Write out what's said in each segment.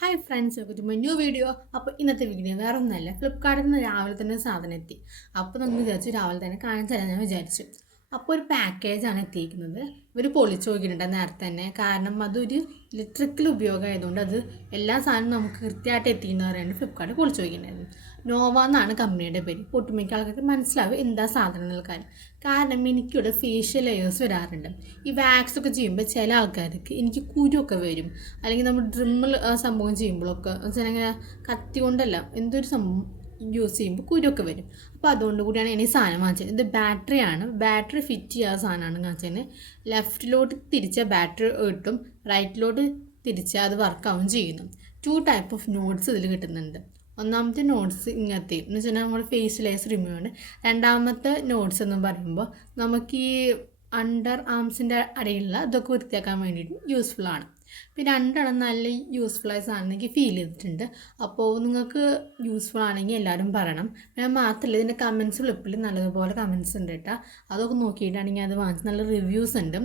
Hi friends, welcome to my new video. അപ്പോൾ ഇന്നത്തെ video വേറെ ഒന്നുമല്ല, ഫ്ലിപ്കാർട്ടിൽ നിന്ന് രാവിലെ തന്നെ സാധനം എത്തി. അപ്പോൾ നമ്മൾ വിചാരിച്ചു രാവിലെ തന്നെ കാണിച്ചു തരാൻ ഞാൻ വിചാരിച്ചു. അപ്പോൾ ഒരു പാക്കേജാണ് എത്തിയിരിക്കുന്നത്. ഇവർ പൊളിച്ചു നോക്കിയിട്ടുണ്ട് നേരത്തെ തന്നെ, കാരണം അതൊരു ഇലക്ട്രിക്കൽ ഉപയോഗമായതുകൊണ്ട് അത് എല്ലാ സാധനവും നമുക്ക് കൃത്യമായിട്ട് എത്തിക്കുന്ന പറയാണ്ട് ഫ്ലിപ്കാർട്ട് പൊളിച്ചു നോക്കിയിട്ടുണ്ടായിരുന്നു. നോവ എന്നാണ് കമ്പനിയുടെ പേര്. ഒട്ടുമിക്ക ആൾക്കാർക്ക് മനസ്സിലാവും എന്താ സാധനം നിൽക്കാൻ. കാരണം എനിക്കിവിടെ ഫേഷ്യൽ ലെയേഴ്സ് വരാറുണ്ട്. ഈ വാക്സ് ഒക്കെ ചെയ്യുമ്പോൾ ചില ആൾക്കാർക്ക് എനിക്ക് കുരുവൊക്കെ വരും, അല്ലെങ്കിൽ നമ്മൾ ഡ്രിമ്മിൽ സംഭവം ചെയ്യുമ്പോഴൊക്കെ വെച്ചാൽ ഇങ്ങനെ കത്തി കൊണ്ടല്ല എന്തൊരു സംഭവം യൂസ് ചെയ്യുമ്പോൾ കുരുവൊക്കെ വരും. അപ്പോൾ അതുകൊണ്ട് കൂടിയാണ് ഞാൻ ഈ സാധനം വാങ്ങിച്ചത്. ഇത് ബാറ്ററിയാണ്, ബാറ്ററി ഫിറ്റ് ചെയ്യാത്ത സാധനമാണ് കാണിച്ചത്. ലെഫ്റ്റിലോട്ട് തിരിച്ച ബാറ്ററി കിട്ടും, റൈറ്റിലോട്ട് തിരിച്ചാൽ അത് വർക്കാവും ചെയ്യുന്നു. 2 ടൈപ്പ് ഓഫ് നോട്ട്സ് ഇതിൽ കിട്ടുന്നുണ്ട്. ഒന്നാമത്തെ നോട്ട്സ് ഇങ്ങനത്തെ എന്ന് വെച്ചാൽ നമ്മുടെ ഫേസ് ലെയർസ് റിമൂവ് ആണ്. രണ്ടാമത്തെ നോട്ട്സ് എന്ന് പറയുമ്പോൾ നമുക്ക് ഈ അണ്ടർ ആംസിൻ്റെ അടിയിലുള്ള ഇതൊക്കെ വൃത്തിയാക്കാൻ വേണ്ടിയിട്ട് യൂസ്ഫുള്ളാണ്. പിന്നെ രണ്ടെണ്ണം നല്ല യൂസ്ഫുള്ളായ സാധനം എനിക്ക് ഫീൽ ചെയ്തിട്ടുണ്ട്. അപ്പോൾ നിങ്ങൾക്ക് യൂസ്ഫുൾ ആണെങ്കിൽ എല്ലാവരും പറയണം. പിന്നെ മാത്രമല്ല, ഇതിൻ്റെ കമൻസ് ഫ്ലിപ്പിൽ നല്ലതുപോലെ കമൻസ് ഉണ്ട് കേട്ടോ. അതൊക്കെ നോക്കിയിട്ടാണെങ്കിൽ അത് വാങ്ങിച്ച് നല്ല റിവ്യൂസ് ഉണ്ട്.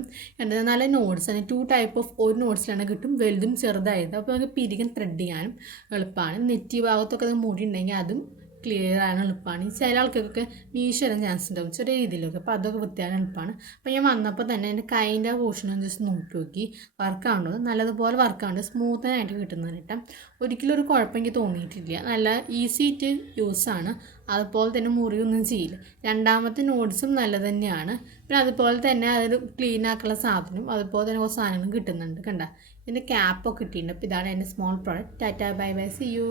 നല്ല നോട്ട്സ് ആണ്. 2 ടൈപ്പ് ഓഫ് ഒരു നോട്ട്സിലാണ് കിട്ടും, വലുതും ചെറുതായത്. അപ്പോൾ നമുക്ക് പിരികൻ ത്രെഡ് ചെയ്യാനും എളുപ്പമാണ്. നെറ്റി ഭാഗത്തൊക്കെ അത് മുടി ഉണ്ടെങ്കിൽ അതും ക്ലിയർ ആണ്, എളുപ്പമാണ്. ചില ആൾക്കാർക്കൊക്കെ മീശ വരാൻ ചാൻസ് ഉണ്ടാവും ചെറിയ രീതിയിലൊക്കെ, അപ്പോൾ അതൊക്കെ വൃത്തിയാകാൻ എളുപ്പമാണ്. അപ്പോൾ ഞാൻ വന്നപ്പോൾ തന്നെ എൻ്റെ കൈൻ്റെ പോർഷനും ജസ്റ്റ് നോക്കി വർക്കാവുന്നത് നല്ലതുപോലെ വർക്കാവുന്നത് സ്മൂത്തനായിട്ട് കിട്ടുന്നതിന് കേട്ടോ. ഒരിക്കലും ഒരു കുഴപ്പം എനിക്ക് തോന്നിയിട്ടില്ല. നല്ല ഈസി ടു യൂസാണ്. അതുപോലെ തന്നെ മുറിയൊന്നും ചെയ്യില്ല. രണ്ടാമത്തെ നോട്ട്സും നല്ലത് തന്നെയാണ്. പിന്നെ അതുപോലെ തന്നെ അതൊരു ക്ലീൻ ആക്കാനുള്ള സാധനവും അതുപോലെ തന്നെ കുറച്ച് സാധനങ്ങളും കിട്ടുന്നുണ്ട്. കണ്ട ഇതിൻ്റെ ക്യാപ്പൊക്കെ കിട്ടിയിട്ടുണ്ട്. അപ്പോൾ ഇതാണ് എൻ്റെ small product. Tata, bye bye, see U.